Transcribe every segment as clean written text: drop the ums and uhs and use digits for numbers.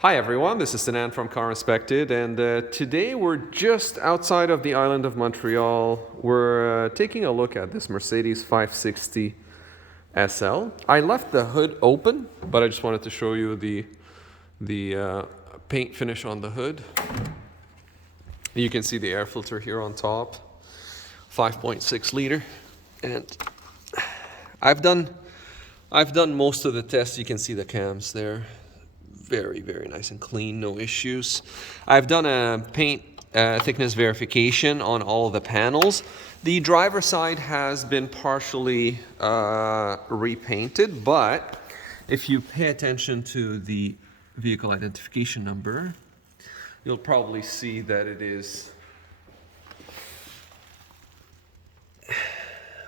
Hi everyone, this is Sinan from CarInspected, and today we're just outside of the island of Montreal. We're taking a look at this Mercedes 560 SL. I left the hood open, but I just wanted to show you the paint finish on the hood. You can see the air filter here on top, 5.6 liter, and I've done most of the tests. You can see the cams there. Very, very nice and clean, no issues. I've done a paint thickness verification on all the panels. The driver side has been partially repainted, but if you pay attention to the vehicle identification number, you'll probably see that it is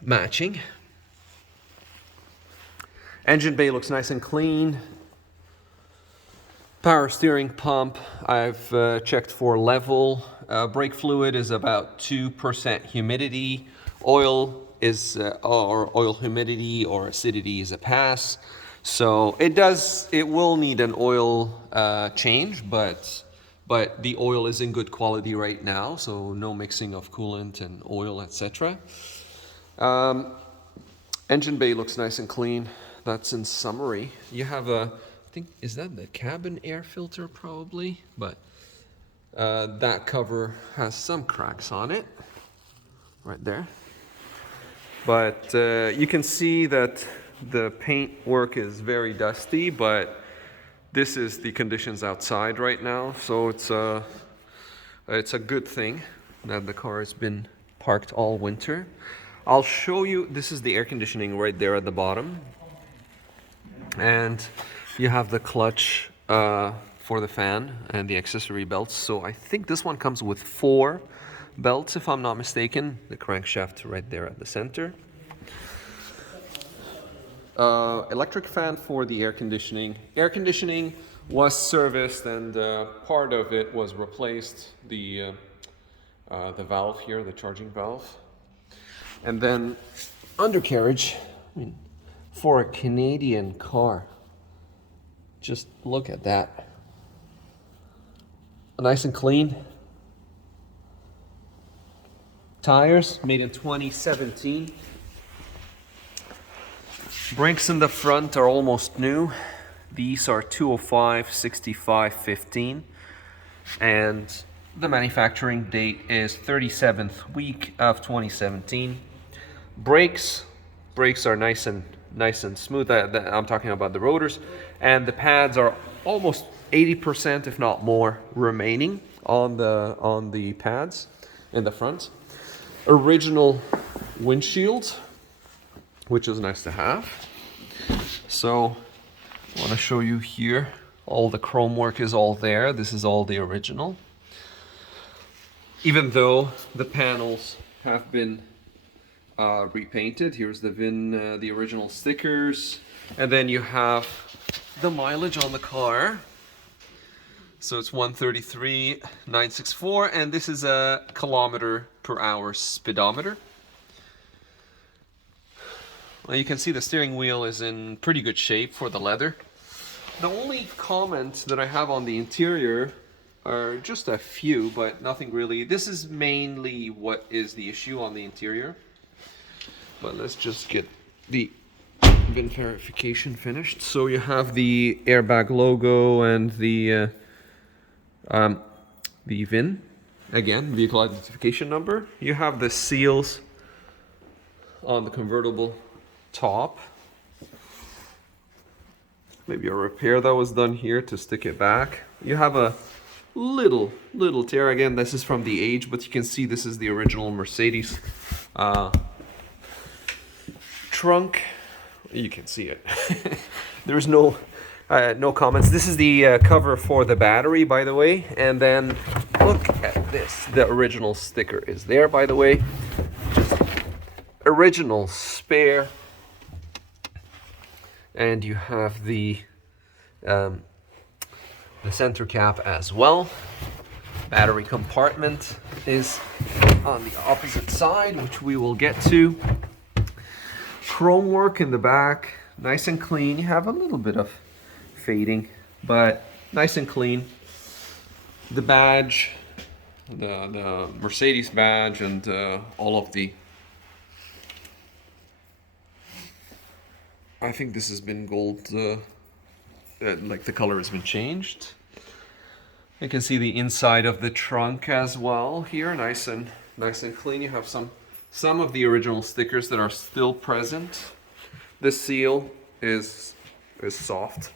matching. Engine bay looks nice and clean. Power steering pump, I've checked for level. Brake fluid is about 2% humidity. Oil is, or oil humidity or acidity is a pass. So it will need an oil change, but the oil is in good quality right now, so no mixing of coolant and oil, etc. Engine bay looks nice and clean. That's in summary. You have I think, is that the cabin air filter probably? But that cover has some cracks on it, right there. But you can see that the paint work is very dusty, but this is the conditions outside right now. So it's a good thing that the car has been parked all winter. I'll show you, this is the air conditioning right there at the bottom. And you have the clutch for the fan and the accessory belts. So I think this one comes with 4 belts, if I'm not mistaken. The crankshaft right there at the center. Electric fan for the air conditioning. Air conditioning was serviced and part of it was replaced. The valve here, the charging valve. And then undercarriage, I mean, for a Canadian car. Just look at that. Nice and clean. Tires made in 2017. Brakes in the front are almost new. These are 205 65 15. And the manufacturing date is 37th week of 2017. Brakes are nice and smooth. I'm talking about the rotors, and the pads are almost 80%, if not more, remaining on the pads in the front. Original windshield, which is nice to have. So I want to show you here. All the chrome work is all there. This is all the original. Even though the panels have been repainted. Here's the VIN, the original stickers, and then you have the mileage on the car. So it's 133,964, and this is a kilometer per hour speedometer. Well, you can see the steering wheel is in pretty good shape for the leather. The only comment that I have on the interior are just a few, but nothing really. This is mainly what is the issue on the interior. But let's just get the VIN verification finished. So you have the airbag logo and the VIN, again, vehicle identification number. You have the seals on the convertible top. Maybe a repair that was done here to stick it back. You have a little tear. Again, this is from the age, but you can see this is the original Mercedes trunk. You can see it. There's no comments. This is the cover for the battery, by the way. And then look at this. The original sticker is there, by the way. Just original spare. And you have the center cap as well. Battery compartment is on the opposite side, which we will get to. Chrome work in the back, nice and clean. You have a little bit of fading, but nice and clean. The badge, the Mercedes badge, and all of the. I think this has been gold. Like the color has been changed. You can see the inside of the trunk as well here, nice and clean. You have some of the original stickers that are still present. The seal is soft.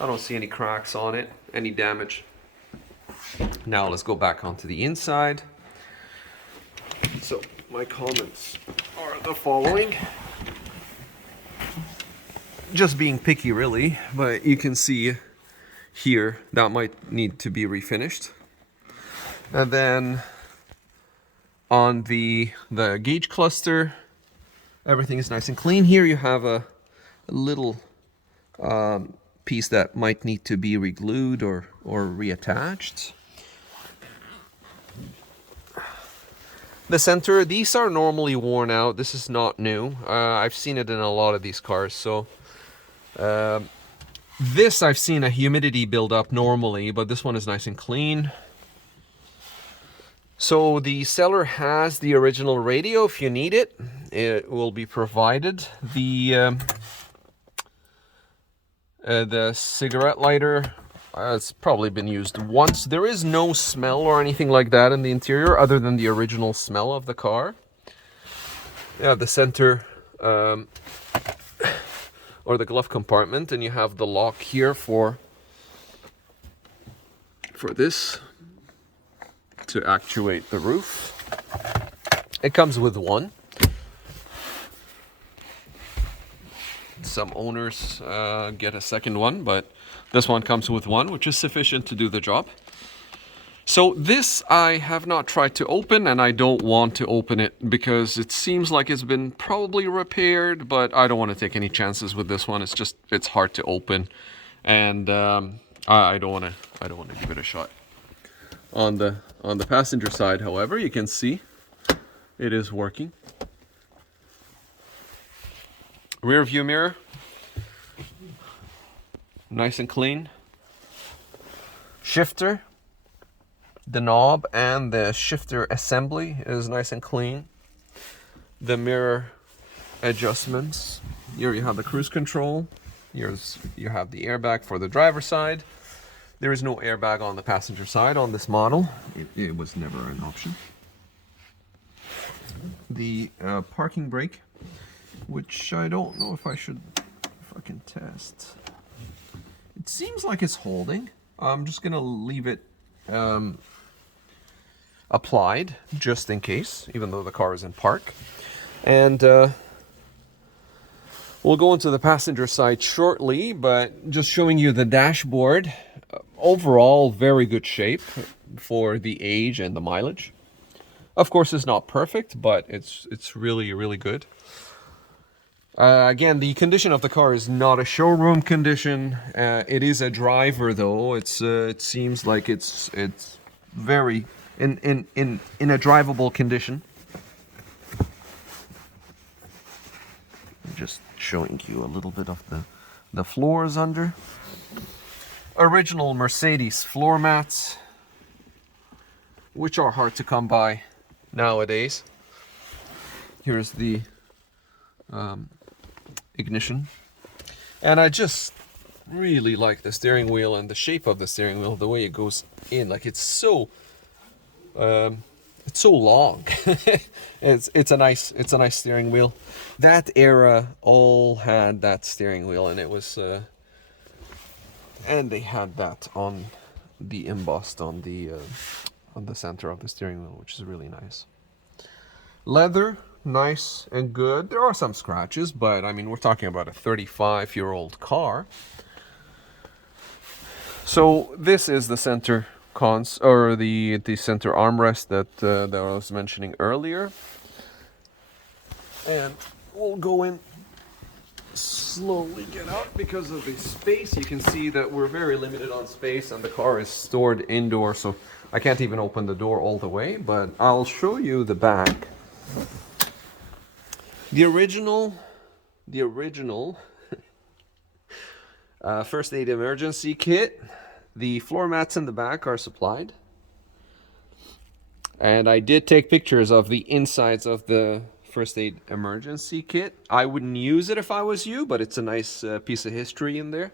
I don't see any cracks on it, any damage. Now let's go back onto the inside. So my comments are the following. Just being picky really, but you can see here that might need to be refinished. And then on the gauge cluster, everything is nice and clean. Here you have a little piece that might need to be re-glued or reattached. The center, these are normally worn out. This is not new. I've seen it in a lot of these cars. So this I've seen a humidity build up normally, but this one is nice and clean. So the seller has the original radio if you need it. It will be provided. The cigarette lighter, it's probably been used once. There is no smell or anything like that in the interior other than the original smell of the car. You have the center or the glove compartment, and you have the lock here for this to actuate the roof. It comes with one. Some owners get a second one, but this one comes with one, which is sufficient to do the job. So this I have not tried to open, and I don't want to open it because it seems like it's been probably repaired, but I don't want to take any chances with this one. It's hard to open, and I don't want to give it a shot. On the passenger side, however, you can see it is working. Rear view mirror, nice and clean. Shifter, the knob and the shifter assembly is nice and clean. The mirror adjustments. Here you have the cruise control. You have the airbag for the driver's side. There is no airbag on the passenger side on this model. It was never an option. The parking brake, which I don't know if I can test. It seems like it's holding. I'm just gonna leave it applied just in case, even though the car is in park. And we'll go into the passenger side shortly, but just showing you the dashboard. Overall, very good shape for the age and the mileage. Of course, it's not perfect, but it's really, really good. Again, the condition of the car is not a showroom condition. It is a driver, though. It seems like it's very in a drivable condition. I'm just showing you a little bit of the floors under. Original Mercedes floor mats, which are hard to come by nowadays. Here's the ignition, and I just really like the steering wheel and the shape of the steering wheel, the way it goes in. Like it's so long. it's a nice steering wheel. That era all had that steering wheel, and it was and they had that on the embossed on the center of the steering wheel, which is really nice. Leather, nice and good. There are some scratches, but I mean, we're talking about a 35-year-old car. So this is the center or the center armrest that I was mentioning earlier, and we'll go in slowly, get out because of the space. You can see that we're very limited on space, and the car is stored indoor, so I can't even open the door all the way, but I'll show you the back. The original first aid emergency kit. The floor mats in the back are supplied. And I did take pictures of the insides of the first aid emergency kit. I wouldn't use it if I was you, but it's a nice piece of history in there.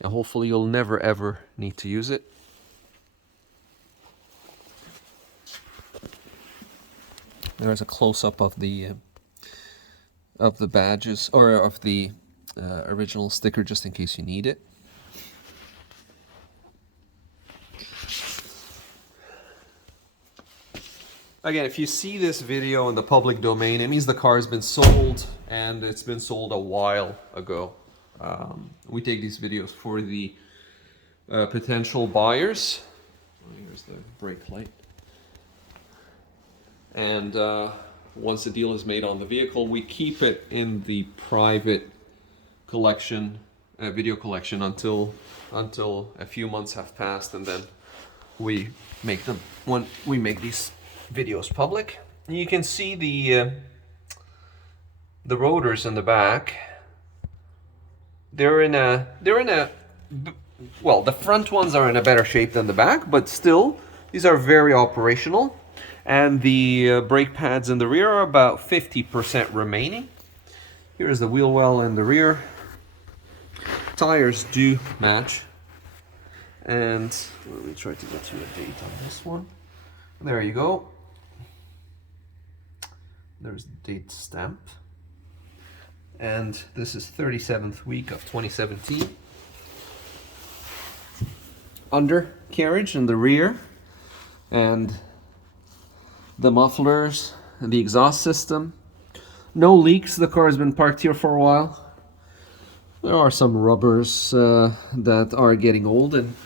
And hopefully you'll never ever need to use it. There's a close-up of the badges, or of the original sticker, just in case you need it. Again, if you see this video in the public domain, it means the car has been sold, and it's been sold a while ago. We take these videos for the potential buyers. Here's the brake light. And once the deal is made on the vehicle, we keep it in the private collection, video collection, until a few months have passed, and then we make them when we make these videos public. You can see the rotors in the back. They're in a well, the front ones are in a better shape than the back, but still these are very operational. And the brake pads in the rear are about 50% remaining. Here's the wheel well in the rear. Tires do match. And let me try to get you a date on this one. There you go. There's the date stamp. And this is 37th week of 2017. Undercarriage in the rear. And the mufflers and the exhaust system. No leaks. The car has been parked here for a while. There are some rubbers that are getting old and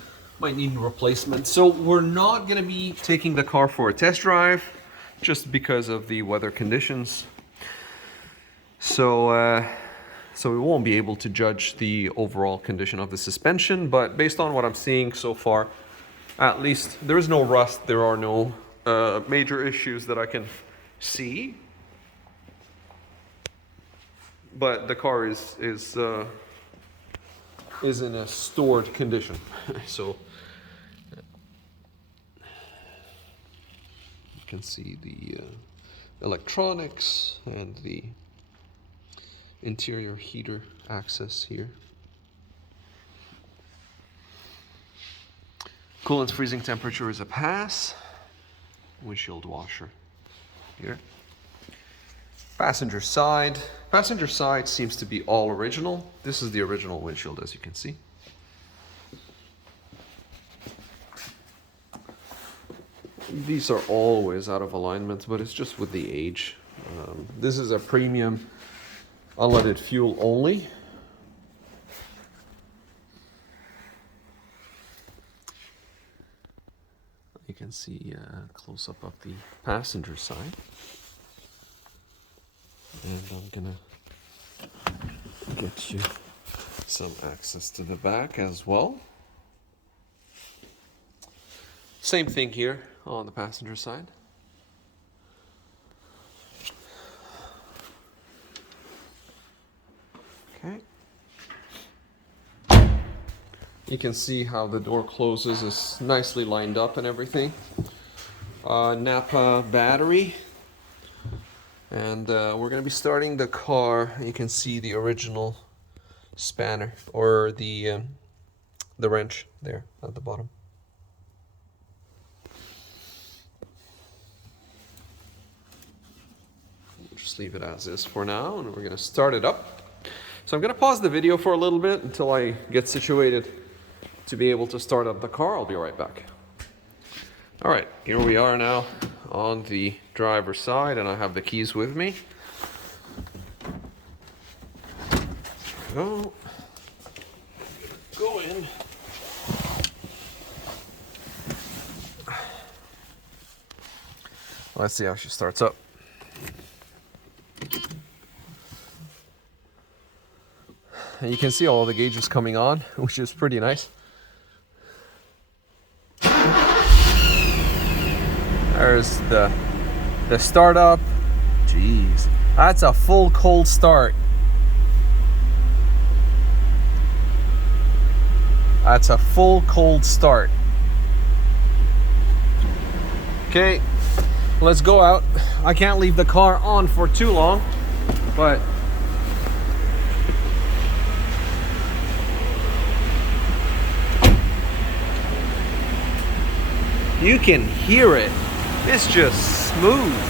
might need replacement. So we're not going to be taking the car for a test drive just because of the weather conditions. So we won't be able to judge the overall condition of the suspension, but based on what I'm seeing so far, at least there is no rust. There are no major issues that I can see, but the car is in a stored condition. So you can see the electronics and the interior heater access here. Coolant freezing temperature is a pass. Windshield washer here. Passenger side. Passenger side seems to be all original. This is the original windshield, as you can see. These are always out of alignment, but it's just with the age. This is a premium unleaded fuel only. You can see a close-up of the passenger side. And I'm gonna get you some access to the back as well. Same thing here on the passenger side. Okay. You can see how the door closes is nicely lined up and everything. Napa battery. And we're going to be starting the car. You can see the original spanner, or the wrench there at the bottom. We'll just leave it as is for now, and we're going to start it up. So I'm going to pause the video for a little bit until I get situated to be able to start up the car. I'll be right back. All right, here we are now on the driver's side, and I have the keys with me. There we go. Go in. Let's see how she starts up. And you can see all the gauges coming on, which is pretty nice. There's the startup. Jeez, that's a full cold start. That's a full cold start. Okay, let's go out. I can't leave the car on for too long, but you can hear it. It's just smooth.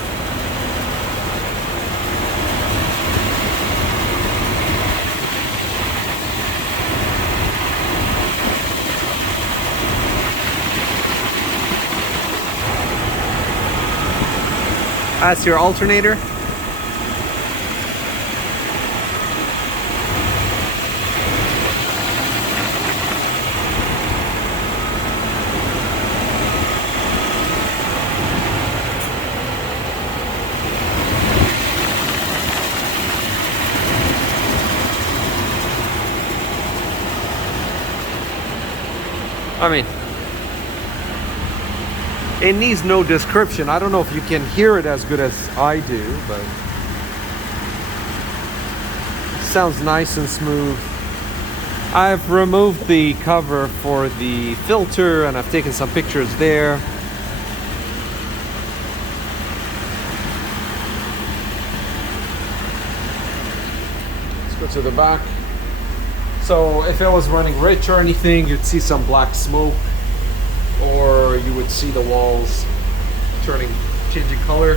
That's your alternator. I mean, it needs no description. I don't know if you can hear it as good as I do, but it sounds nice and smooth. I've removed the cover for the filter and I've taken some pictures there. Let's go to the back. So if it was running rich or anything, you'd see some black smoke, or you would see the walls changing color,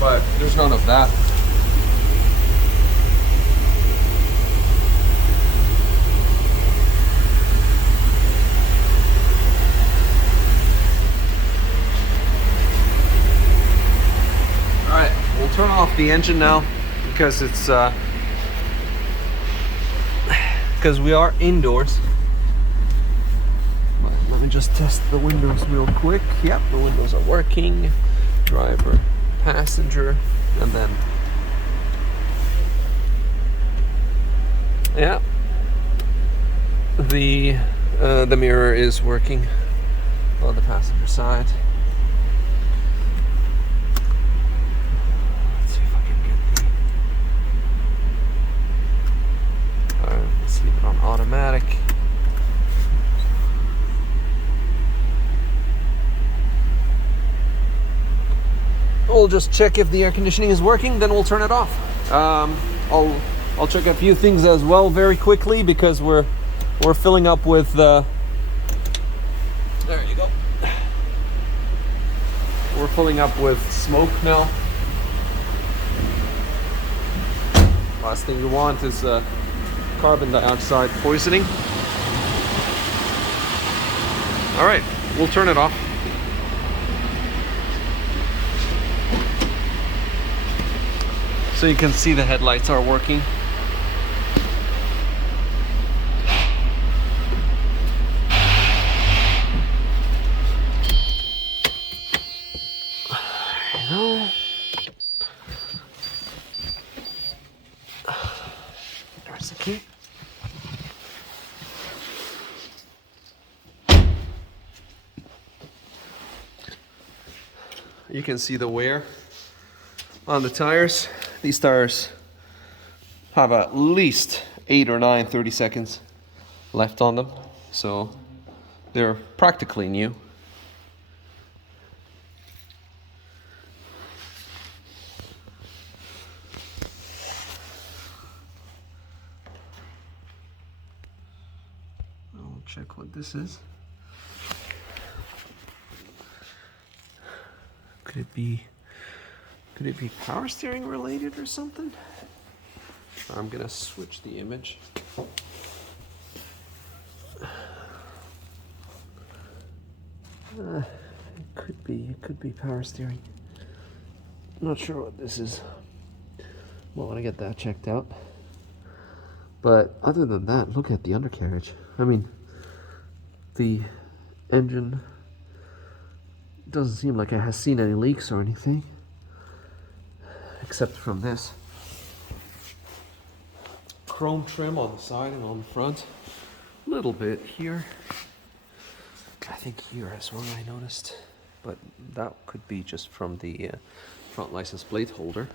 but there's none of that. All right, we'll turn off the engine now because it's because we are indoors. But let me just test the windows real quick. Yep, the windows are working. Driver, passenger, and then yeah, the mirror is working on the passenger side. Let's see if I can get let's leave it on automatic. We'll just check if the air conditioning is working, then we'll turn it off. I'll check a few things as well very quickly because we're filling up with there you go. We're filling up with smoke now. Last thing you want is carbon dioxide poisoning. All right, we'll turn it off. So you can see the headlights are working. There's the key. You can see the wear on the tires. These tires have at least 8 or 9 30 seconds left on them, so they're practically new. I'll check what this is. Could it be power steering related or something? I'm gonna switch the image. It could be power steering. Not sure what this is. Well, when I get that checked out. But other than that, look at the undercarriage. I mean, the engine doesn't seem like it has seen any leaks or anything, except from this chrome trim on the side and on the front. A little bit here. I think here as well I noticed, but that could be just from the front license plate holder.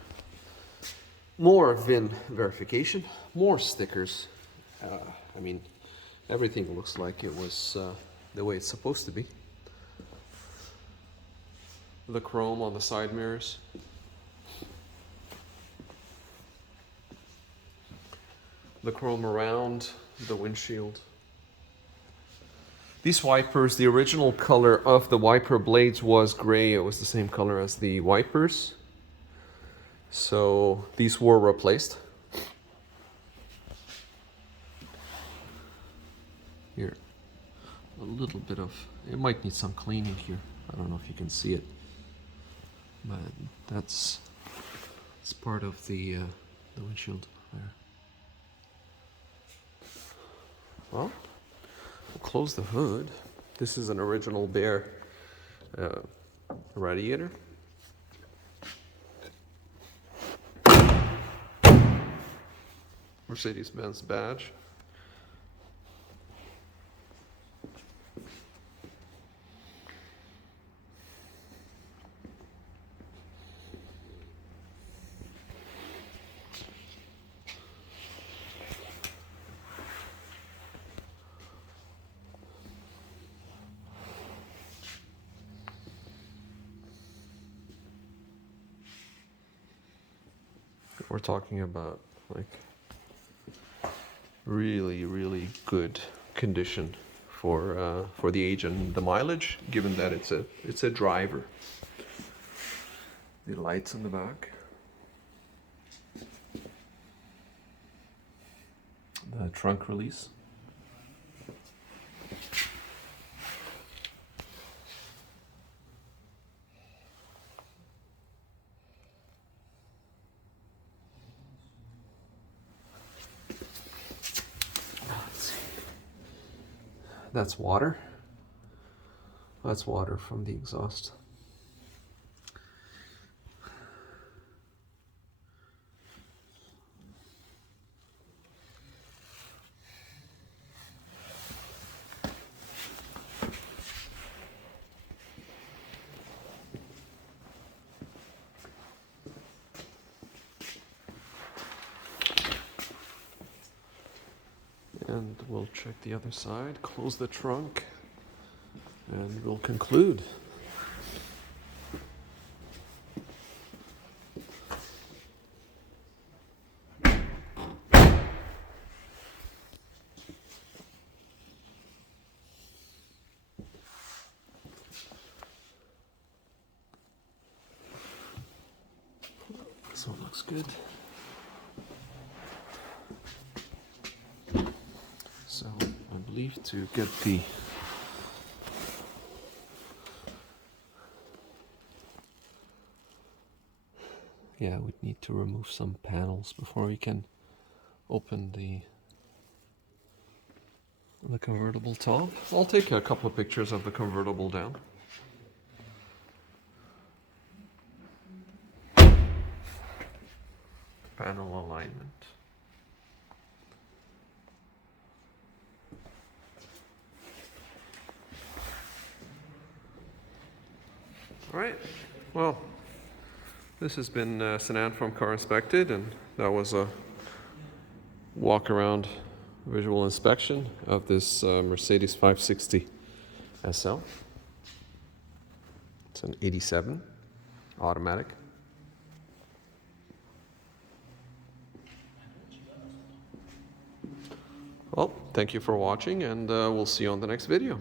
More VIN verification, more stickers. I mean, everything looks like it was the way it's supposed to be. The chrome on the side mirrors. The chrome around the windshield. These wipers, the original color of the wiper blades was gray. It was the same color as the wipers. So these were replaced. Here, a little bit of, it might need some cleaning here. I don't know if you can see it, but it's part of the windshield there. Well, we'll close the hood. This is an original bare radiator. Mercedes-Benz badge. We're talking about like really good condition for the age and the mileage, given that it's a driver. The lights on the back, the trunk release. That's water. That's water from the exhaust. And we'll check the other side, close the trunk, and we'll conclude. This one looks good. So I believe to get the we'd need to remove some panels before we can open the convertible top. I'll take a couple of pictures of the convertible down. Panel alignment. All right, well, this has been Sinan from CarInspected, and that was a walk around visual inspection of this Mercedes 560 SL. It's an 87 automatic. Well, thank you for watching, and we'll see you on the next video.